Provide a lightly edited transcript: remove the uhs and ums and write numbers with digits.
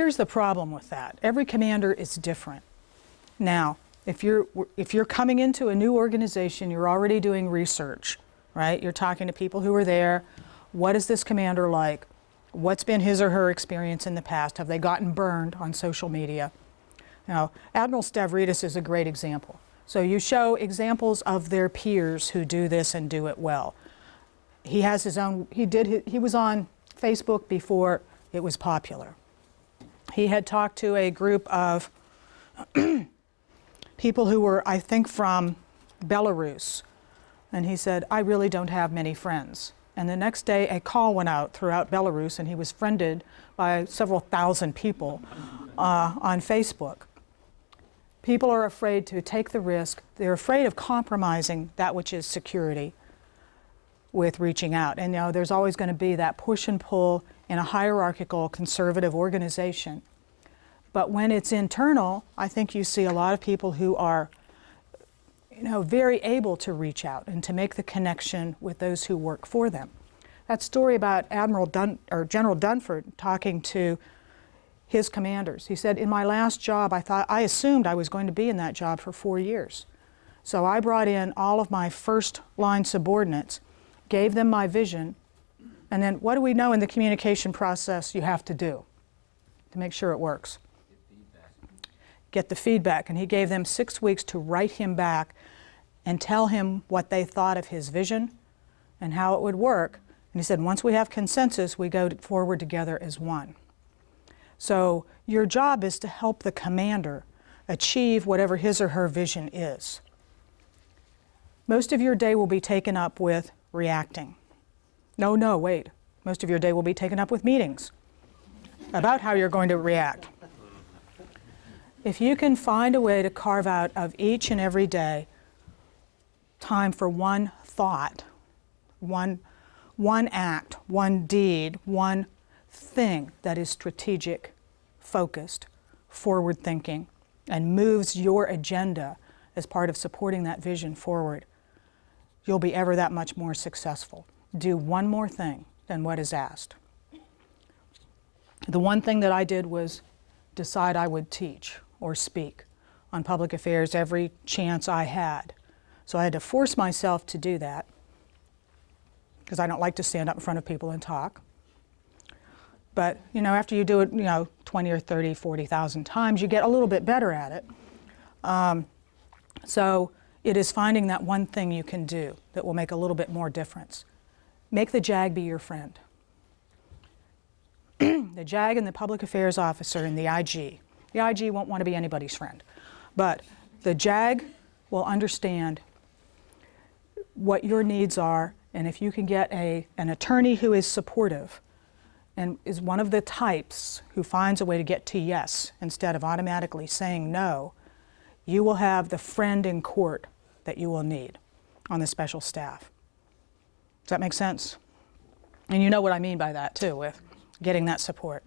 Here's the problem with that. Every commander is different. Now, if you're coming into a new organization, you're already doing research, right? You're talking to people who are there. What is this commander like? What's been his or her experience in the past? Have they gotten burned on social media? Now, Admiral Stavridis is a great example. So you show examples of their peers who do this and do it well. He has his own, he was on Facebook before it was popular. He had talked to a group of people who were, I think, from Belarus. And he said, I really don't have many friends. And the next day, a call went out throughout Belarus, and he was friended by several thousand people on Facebook. People are afraid to take the risk. They're afraid of compromising that which is security with reaching out. And you know, there's always going to be that push and pull in a hierarchical conservative organization. But when it's internal, I think you see a lot of people who are, you know, very able to reach out and to make the connection with those who work for them. That story about General Dunford talking to his commanders. He said, in my last job, I assumed I was going to be in that job for 4 years. So I brought in all of my first line subordinates, gave them my vision, and then what do we know in the communication process you have to do to make sure it works? Get the feedback. And he gave them 6 weeks to write him back and tell him what they thought of his vision and how it would work. And he said, once we have consensus, we go forward together as one. So your job is to help the commander achieve whatever his or her vision is. Most of your day will be taken up with reacting. No, wait. Most of your day will be taken up with meetings about how you're going to react. If you can find a way to carve out of each and every day time for one thought, one act, one deed, one thing that is strategic, focused, forward-thinking, and moves your agenda as part of supporting that vision forward, you'll be ever that much more successful. Do one more thing than what is asked. The one thing that I did was decide I would teach or speak on public affairs every chance I had. So I had to force myself to do that because I don't like to stand up in front of people and talk. But, you know, after you do it, 20 or 30, 40,000 times, you get a little bit better at it. So it is finding that one thing you can do that will make a little bit more difference. Make the JAG be your friend. The JAG and the public affairs officer and the IG. The IG won't want to be anybody's friend. But the JAG will understand what your needs are, and if you can get an attorney who is supportive and is one of the types who finds a way to get to yes instead of automatically saying no, you will have the friend in court that you will need on the special staff. Does that make sense? And you know what I mean by that too, with getting that support.